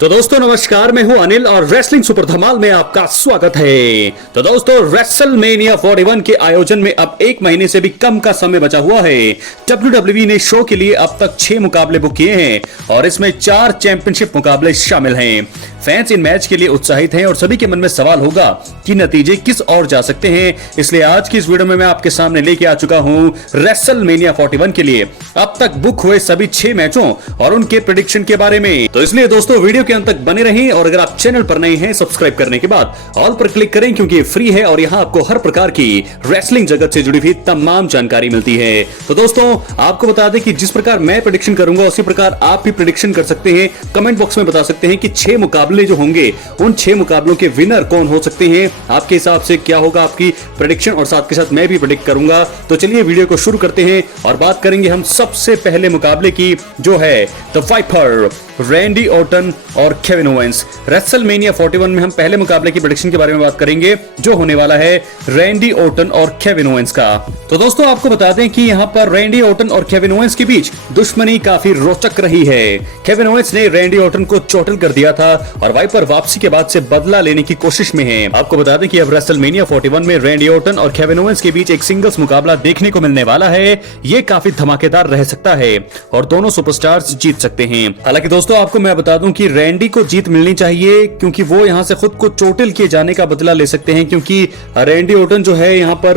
तो दोस्तों नमस्कार, मैं हूं अनिल और रेसलिंग सुपर धमाल में आपका स्वागत है। तो दोस्तों रेसलमेनिया 41 के आयोजन में अब एक महीने से भी कम का समय बचा हुआ है। WWE ने शो के लिए अब तक 6 मुकाबले बुक किए हैं और इसमें 4 चैंपियनशिप मुकाबले शामिल हैं। फैंस इन मैच के लिए उत्साहित हैं और सभी के मन में सवाल होगा कि नतीजे किस ओर जा सकते हैं। इसलिए आज की इस वीडियो में मैं आपके सामने लेके आ चुका हूं रेसलमेनिया 41 के लिए अब तक बुक हुए सभी 6 मैचों और उनके प्रेडिक्शन के बारे में। तो इसलिए दोस्तों वीडियो के अंत तक बने रहें और अगर आप चैनल पर नए हैं सब्सक्राइब करने के बाद ऑल पर क्लिक करें क्योंकि ये फ्री है और यहाँ आपको हर प्रकार की रेसलिंग जगत से जुड़ी हुई तमाम जानकारी मिलती है। तो दोस्तों आपको बता दें कि जिस प्रकार मैं प्रेडिक्शन करूंगा उसी प्रकार आप भी प्रेडिक्शन कर सकते हैं। कमेंट बॉक्स में बता सकते हैं कि 6 मुकाबले जो होंगे उन 6 मुकाबलों के विनर कौन हो सकते हैं। आपके हिसाब से क्या होगा आपकी प्रेडिक्शन और साथ के साथ मैं भी प्रेडिक्ट करूंगा। तो चलिए वीडियो को शुरू करते हैं और बात करेंगे हम सबसे पहले मुकाबले की जो है द वाइपर रैंडी ऑर्टन और केविन ओवेंस। रेसलमेनिया 41 में हम पहले मुकाबले की प्रेडिक्शन के बारे में बात करेंगे जो होने वाला है रैंडी ऑर्टन और केविन ओवेंस का। तो दोस्तों आपको बता दें कि यहाँ पर रैंडी ऑर्टन और केविन ओवेंस के बीच दुश्मनी काफी रोचक रही है। केविन ओवेंस ने रैंडी ऑर्टन को चोटिल कर दिया था और वाइपर वापसी के बाद से बदला लेने की कोशिश में है। आपको बता दें कि अब रेसलमेनिया 41 में रैंडी ऑर्टन और केविन ओवेंस के बीच एक सिंगल्स मुकाबला देखने को मिलने वाला है। ये काफी धमाकेदार रह सकता है और दोनों सुपरस्टार्स जीत सकते हैं। हालांकि दोस्तों आपको मैं बता दूं कि रैंडी को जीत मिलनी चाहिए क्योंकि वो यहां से खुद को चोटिल किए जाने का बदला ले सकते हैं क्योंकि रैंडी ऑर्टन जो है यहां पर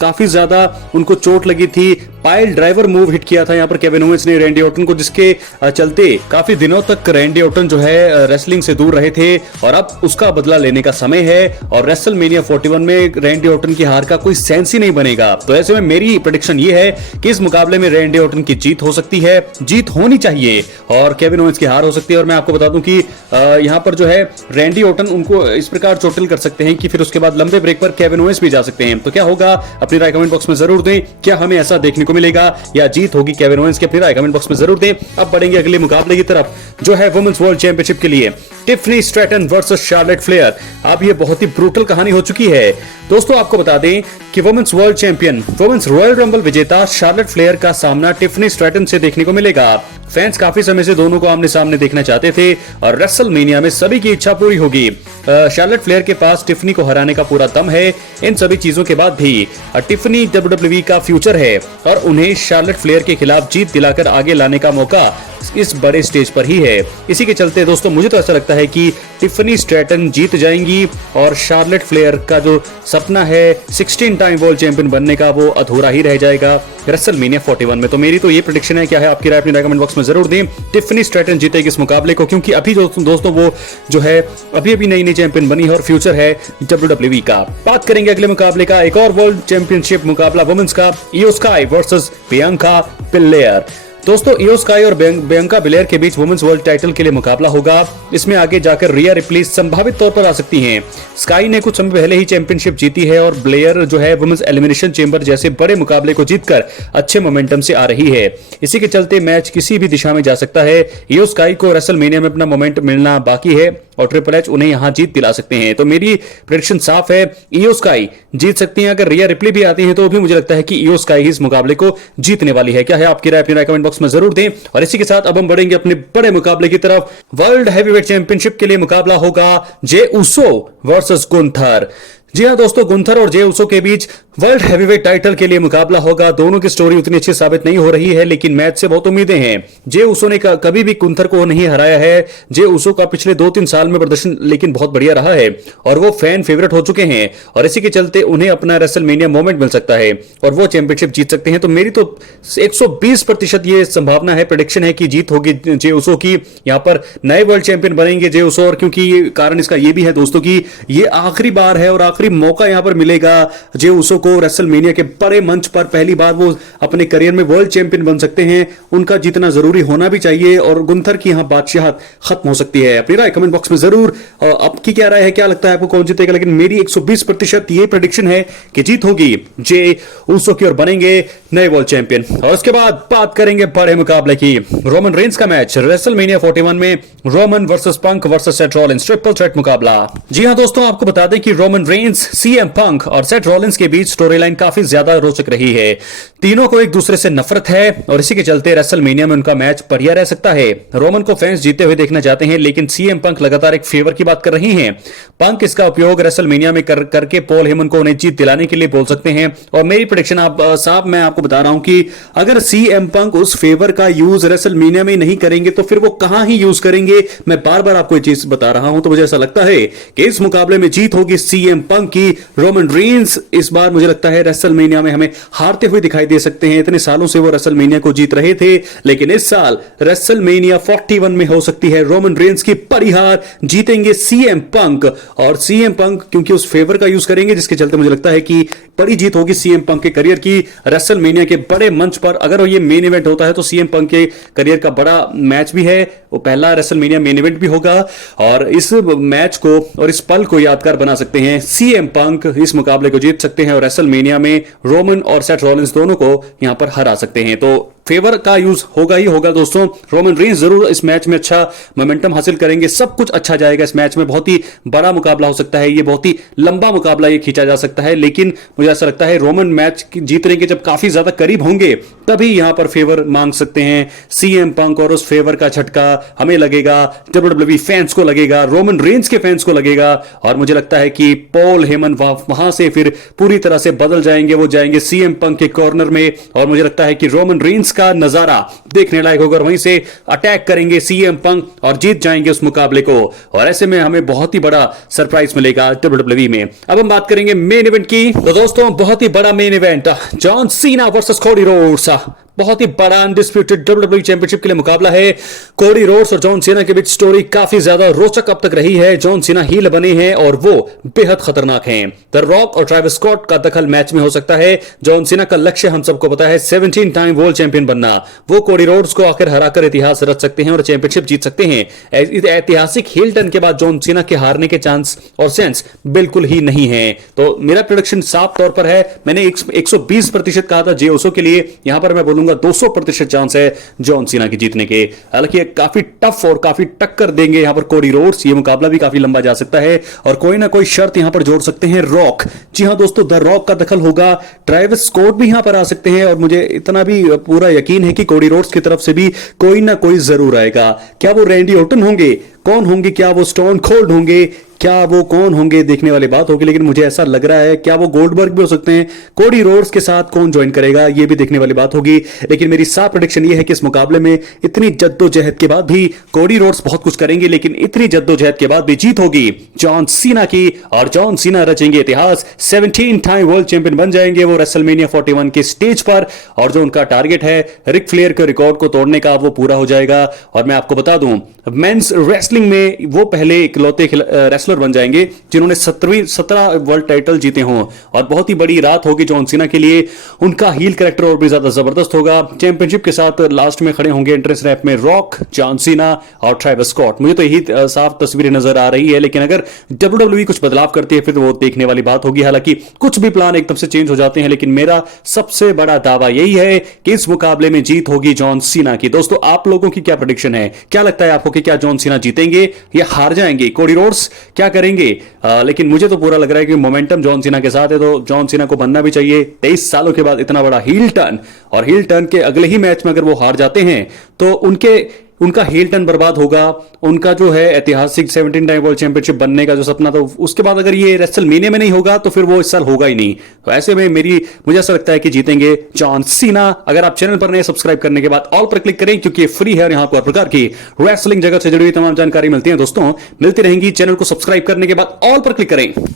काफी ज्यादा उनको चोट लगी थी। पाइल ड्राइवर मूव हिट किया था यहां पर केविन ओवेंस ने रैंडी ऑर्टन को, जिसके चलते काफी दिनों तक रैंडी ऑर्टन जो है रेसलिंग से दूर रहे थे और अब उसका बदला लेने का समय है और रेसलमेनिया 41 में रैंडी ऑर्टन की हार का कोई सेंस ही नहीं बनेगा। तो ऐसे में मेरी प्रेडिक्शन ये है कि इस मुकाबले में रैंडी ऑर्टन की जीत हो सकती है, जीत होनी चाहिए और केविन ओवेंस की हार हो सकती है। और मैं आपको बता दूं कि यहां पर जो है रैंडी ऑर्टन उनको इस प्रकार चोटिल कर सकते हैं कि फिर उसके बाद लंबे ब्रेक पर केविन ओवेंस भी जा सकते हैं। तो क्या होगा अपनी राय कमेंट बॉक्स में जरूर दें। क्या हमें ऐसा देखने को मिलेगा या जीत होगी केविन ओवेंस की? अपनी राय कमेंट बॉक्स में जरूर दें। अब बढ़ेंगे अगले मुकाबले की तरफ जो है वुमेन्स वर्ल्ड चैंपियनशिप के लिए Tiffany Stratton versus Charlotte Flair. अब ये बहुत ही ब्रूटल कहानी हो चुकी है। दोस्तों आपको बता दें कि women's world champion, women's royal rumble विजेता शार्लेट फ्लेयर का सामना टिफनी स्ट्रैटन से देखने को मिलेगा। फैंस काफी समय से दोनों को आमने सामने देखना चाहते थे और रेसलमेनिया में सभी की इच्छा पूरी होगी। शार्लेट फ्लेयर के पास टिफनी को हराने का पूरा दम है। इन सभी चीजों के बाद भी टिफनी WWE का फ्यूचर है और उन्हें शार्लेट फ्लेयर के खिलाफ जीत दिलाकर आगे लाने का मौका इस बड़े स्टेज पर ही है। इसी के चलते दोस्तों मुझे तो ऐसा लगता है कि टिफनी स्ट्रैटन जीत जाएंगी और शार्लेट फ्लेयर का जो सपना है 16 टाइम वर्ल्ड चैंपियन बनने का वो अधूरा ही रह जाएगा रेसलमेनिया 41 में। तो मेरी तो ये प्रेडिक्शन है। क्या है आपकी राय? अपनी राय कमेंट बॉक्स में जरूर दें। टिफनी स्ट्रैटन जीतेगी इस मुकाबले को क्योंकि अभी दोस्तों वो जो है अभी नई चैंपियन बनी है और फ्यूचर है WWE का। बात करेंगे अगले मुकाबले का, एक और वर्ल्ड चैंपियनशिप मुकाबला वुमेन्स का, इयो स्काई वर्सेस बियांका बिलेयर। दोस्तों इयो स्काई और बियांका बिलेयर के बीच वुमेन्स वर्ल्ड टाइटल के लिए मुकाबला होगा। इसमें आगे जाकर रिया रिप्ली संभावित तौर पर आ सकती हैं। स्काई ने कुछ समय पहले ही चैंपियनशिप जीती है और ब्लेयर जो है वुमेन्स एलिमिनेशन चेंबर जैसे बड़े मुकाबले को जीतकर अच्छे मोमेंटम से आ रही है। इसी के चलते मैच किसी भी दिशा में जा सकता है। इयो स्काई को रेसलमेनिया में अपना मोमेंट मिलना बाकी है और ट्रिपल एच उन्हें यहां जीत दिला सकते हैं। तो मेरी प्रेडिक्शन साफ है, इयो स्काई जीत सकती हैं। अगर रिया रिप्ली भी आती हैं तो भी मुझे लगता है कि इयो स्काई ही इस मुकाबले को जीतने वाली है। क्या है आपकी राय? अपनी राय कमेंट बॉक्स में जरूर दें। और इसी के साथ अब हम बढ़ेंगे अपने बड़े मुकाबले की तरफ। वर्ल्ड हैवीवेट चैंपियनशिप के लिए मुकाबला होगा जे उसो वर्सेस गुंथर। जी हाँ दोस्तों, गुंथर और जे उसो के बीच वर्ल्ड हैवीवेट टाइटल के लिए मुकाबला होगा। दोनों की स्टोरी उतनी अच्छी साबित नहीं हो रही है लेकिन मैच से बहुत उम्मीदें हैं। जे उसो ने कभी भी गुंथर को नहीं हराया है। जे उसो का पिछले 2-3 साल में प्रदर्शन लेकिन बहुत बढ़िया रहा है और वो फैन फेवरेट हो चुके हैं और इसी के चलते उन्हें अपना रेसलमेनिया मोमेंट मिल सकता है और वो चैंपियनशिप जीत सकते हैं। तो मेरी तो 120% ये संभावना है, प्रेडिक्शन है कि जीत होगी जे उसो की। यहाँ पर नए वर्ल्ड चैंपियन बनेंगे जे उसो और क्योंकि कारण इसका ये भी है दोस्तों की ये आखिरी बार है और आखिरी मौका यहां पर मिलेगा जे उसो को रेसलमेनिया के बड़े मंच पर। पहली बार वो अपने करियर में वर्ल्ड चैंपियन बन सकते हैं। उनका जीतना जरूरी होना भी चाहिए और गुंथर की यहां बादशाहत खत्म हो सकती है। अपनी राय कमेंट बॉक्स में जरूर। आपकी क्या राय है? क्या लगता है आपको कौन जीतेगा? लेकिन मेरी 120% ये प्रेडिक्शन है कि जीत होगी जे उसो की और बनेंगे नए वर्ल्ड चैंपियन। और उसके बाद बात करेंगे बड़े मुकाबले की, रोमन रेंस का मैच रेसलमेनिया 41 में रोमन वर्सेस पंक versus Seth Rollins triple threat मुकाबला। जी हां दोस्तों, आपको बता दें कि रोमन रेंस, सीएम पंक और सेथ रॉलिंस के बीच स्टोरी लाइन काफी ज्यादा रोचक रही है। तीनों को एक दूसरे से नफरत है और इसी के चलते रेसलमेनिया में उनका मैच बढ़िया रह सकता है। रोमन को फैंस जीते हुए देखना चाहते हैं, लेकिन सीएम पंक लगातार एक फेवर की बात कर रही हैं। पंक इसका उपयोग रेसलमेनिया में करके पॉल हेमन को उन्हें जीत दिलाने के लिए बोल सकते हैं। और मेरी प्रेडिक्शन साहब मैं आपको बता रहा हूं कि अगर सीएम पंक उस फेवर का यूज रेसलमेनिया में नहीं करेंगे तो फिर वो कहां ही यूज करेंगे। मैं बार बार आपको ये चीज बता रहा हूं, तो मुझे ऐसा लगता है कि इस मुकाबले में जीत होगी सीएम पंक की। रोमन रेंस इस बार मुझे लगता है रेसलमेनिया में हमें हारते हुए दिखाई दे सकते हैं। इतने सालों से वो रेसलमेनिया को जीत रहे थे, लेकिन इस साल रेसलमेनिया 41 में हो सकती है रोमन रेंस की बड़ी हार, जीतेंगे सीएम पंक। और सीएम पंक क्योंकि उस फेवर का यूज करेंगे, जिसके चलते मुझे लगता है कि बड़ी जीत होगी सीएम पंक के करियर की रेसलमेनिया के बड़े मंच पर। अगर ये मेन इवेंट होता है तो सीएम पंक के करियर का बड़ा मैच भी है, वो पहला रेसलमेनिया मेन इवेंट भी होगा और इस मैच को और इस पल को यादगार बना सकते हैं। सीएम पंक इस मुकाबले को जीत सकते हैं और रेसलमेनिया में रोमन और सेथ रॉलिंस दोनों को यहां पर हरा सकते हैं। तो फेवर का यूज होगा ही होगा दोस्तों। रोमन रेंस जरूर इस मैच में अच्छा मोमेंटम हासिल करेंगे, सब कुछ अच्छा जाएगा इस मैच में। बहुत ही बड़ा मुकाबला हो सकता है, ये बहुत ही लंबा मुकाबला ये खींचा जा सकता है, लेकिन मुझे ऐसा लगता है रोमन मैच जीतने के जब काफी ज्यादा करीब होंगे तभी यहां पर फेवर मांग सकते हैं सीएम पंक। और उस फेवर का झटका हमें लगेगा, डब्ल्यूडब्ल्यूई फैंस को लगेगा, रोमन रेंस के फैंस को लगेगा। और मुझे लगता है कि पॉल हेमन वहां से फिर पूरी तरह से बदल जाएंगे, वो जाएंगे सीएम पंक के कॉर्नर में। और मुझे लगता है कि रोमन रेंस का नजारा देखने लायक होगा, वहीं से अटैक करेंगे सीएम पंक और जीत जाएंगे उस मुकाबले को। और ऐसे में हमें बहुत ही बड़ा सरप्राइज मिलेगा डब्ल्यूडब्ल्यूई में। अब हम बात करेंगे मेन इवेंट की। तो दोस्तों बहुत ही बड़ा main event, John Cena versus Cody Rhodes. बहुत ही बड़ा अनडिस्प्यूटेड डब्ल्यूडब्ल्यूई चैंपियनशिप के लिए मुकाबला है। कोडी रोड्स और जॉन सीना के बीच स्टोरी काफी ज्यादा रोचक अब तक रही है। जॉन सीना हील बने हैं और वो बेहद खतरनाक हैं। द रॉक और ट्रेविस स्कॉट का दखल मैच में हो सकता है। जॉन सीना का लक्ष्य हम सबको पता है 17 टाइम वर्ल्ड चैंपियन बनना। वो कोडी रोड्स को आखिर हराकर इतिहास रच सकते हैं और चैंपियनशिप जीत सकते हैं। ऐतिहासिक हील टर्न के बाद जॉन सीना के हारने के चांस और सेंस बिल्कुल ही नहीं है। तो मेरा प्रेडिक्शन साफ तौर पर है, मैंने 120% कहा था जे ओसो के लिए, यहां पर मैं बोलूंगा 200% चांस है जॉन सीना की जीतने के। हालांकि काफी टफ और काफी टक्कर देंगे यहां पर कोडी रोड्स। ये मुकाबला भी काफी लंबा जा सकता है और कोई ना कोई शर्त यहां पर जोड़ सकते हैं रॉक। जी हां दोस्तों, द रॉक का दखल होगा। ट्रेविस स्कॉट भी यहां पर आ सकते हैं और मुझे इतना भी पूरा यकीन है कि कोडी रोड्स की तरफ से भी कोई ना कोई जरूर आएगा। क्या वो रैंडी ऑर्टन होंगे, कौन होंगे, क्या वो स्टोन कोल्ड होंगे, क्या वो कौन होंगे, देखने वाली बात होगी। लेकिन मुझे ऐसा लग रहा है क्या वो गोल्डबर्ग भी हो सकते हैं। कोडी रोड्स के साथ कौन ज्वाइन करेगा ये भी देखने वाली बात होगी। लेकिन मेरी साफ प्रेडिक्शन ये है कि इस मुकाबले में इतनी जद्दोजहद के बाद भी कोडी रोड्स बहुत कुछ करेंगे, लेकिन इतनी जद्दोजहद के बाद भी जीत होगी जॉन सीना की और जॉन सीना रचेंगे इतिहास। 17 टाइम वर्ल्ड चैंपियन बन जाएंगे वो रेसलमेनिया 41 के स्टेज पर। और जो उनका टारगेट है रिक फ्लेयर के रिकॉर्ड को तोड़ने का, वो पूरा हो जाएगा। और मैं आपको बता दूं, मेंस रेसलिंग में वो पहले इकलौते रेसलर बन जाएंगे जिन्होंने 17 वर्ल्ड टाइटल जीते हों। और बहुत ही बड़ी रात होगी जॉन सीना के लिए। उनका हील कैरेक्टर और भी ज्यादा जबरदस्त होगा। चैंपियनशिप के साथ लास्ट में खड़े होंगे एंट्रेंस रैप में रॉक, जॉन सीना और ट्रेविस स्कॉट। मुझे तो यही साफ तस्वीरें नजर आ रही है, लेकिन अगर डब्ल्यूडब्ल्यूई कुछ बदलाव करती है फिर वो देखने वाली बात होगी। हालांकि कुछ भी प्लान एकदम से चेंज हो जाते हैं, लेकिन मेरा सबसे बड़ा दावा यही है कि इस मुकाबले में जीत होगी जॉन सीना की। दोस्तों आप लोगों की क्या प्रेडिक्शन है? क्या लगता है आपको कि क्या जॉन सीना जीतेंगे या हार जाएंगे? कोडी रोड्स क्या करेंगे? लेकिन मुझे तो पूरा लग रहा है कि मोमेंटम जॉन सीना के साथ है, तो जॉन सीना को बनना भी चाहिए। 23 सालों के बाद इतना बड़ा हील टर्न, और हील टर्न के अगले ही मैच में अगर वो हार जाते हैं तो उनका हील टर्न बर्बाद होगा। उनका जो है ऐतिहासिक 17 टाइम वर्ल्ड चैंपियनशिप बनने का जो सपना था, उसके बाद अगर ये रेसलमेनिया में नहीं होगा तो फिर वो इस साल होगा ही नहीं। तो ऐसे में मुझे ऐसा लगता है कि जीतेंगे जॉन सीना। अगर आप चैनल पर नए, सब्सक्राइब करने के बाद ऑल पर क्लिक करें, क्योंकि ये फ्री है और यहां पर हर प्रकार की रेसलिंग जगत से जुड़ी हुई तमाम जानकारी मिलती है। दोस्तों मिलती रहेंगी, चैनल को सब्सक्राइब करने के बाद ऑल पर क्लिक करें।